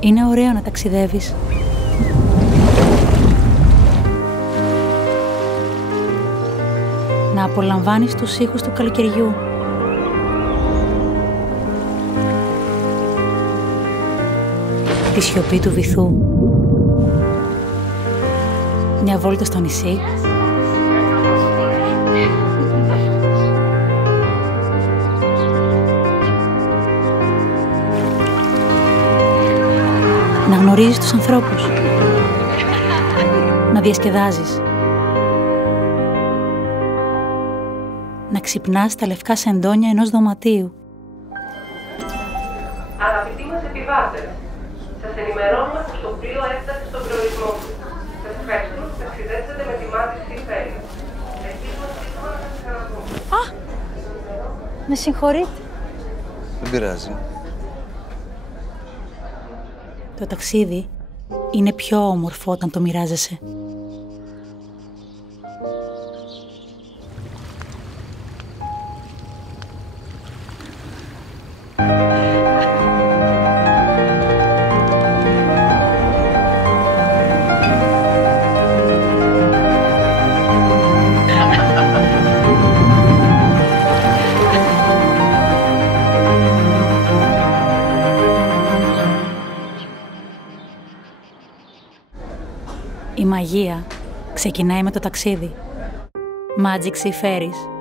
Είναι ωραίο να ταξιδεύεις. Να απολαμβάνεις τους ήχους του καλοκαιριού. Τη σιωπή του βυθού. Μια βόλτα στο νησί. Να γνωρίζεις τους ανθρώπους. Να διασκεδάζεις. Να ξυπνάς τα λευκά σεντόνια ενός δωματίου. Αγαπητοί μας επιβάτες, σας ενημερώνουμε πως το πλοίο έφτασε στον προορισμό του. Σας ευχαριστούμε που ταξιδέψατε με τη μάθηση Φέρι. Ελπίζουμε σύντομα να σας ξαναδούμε. Α! Με συγχωρείτε. Δεν πειράζει. Το ταξίδι είναι πιο όμορφο όταν το μοιράζεσαι. Η μαγεία ξεκινάει με το ταξίδι. Magic Sea Ferries.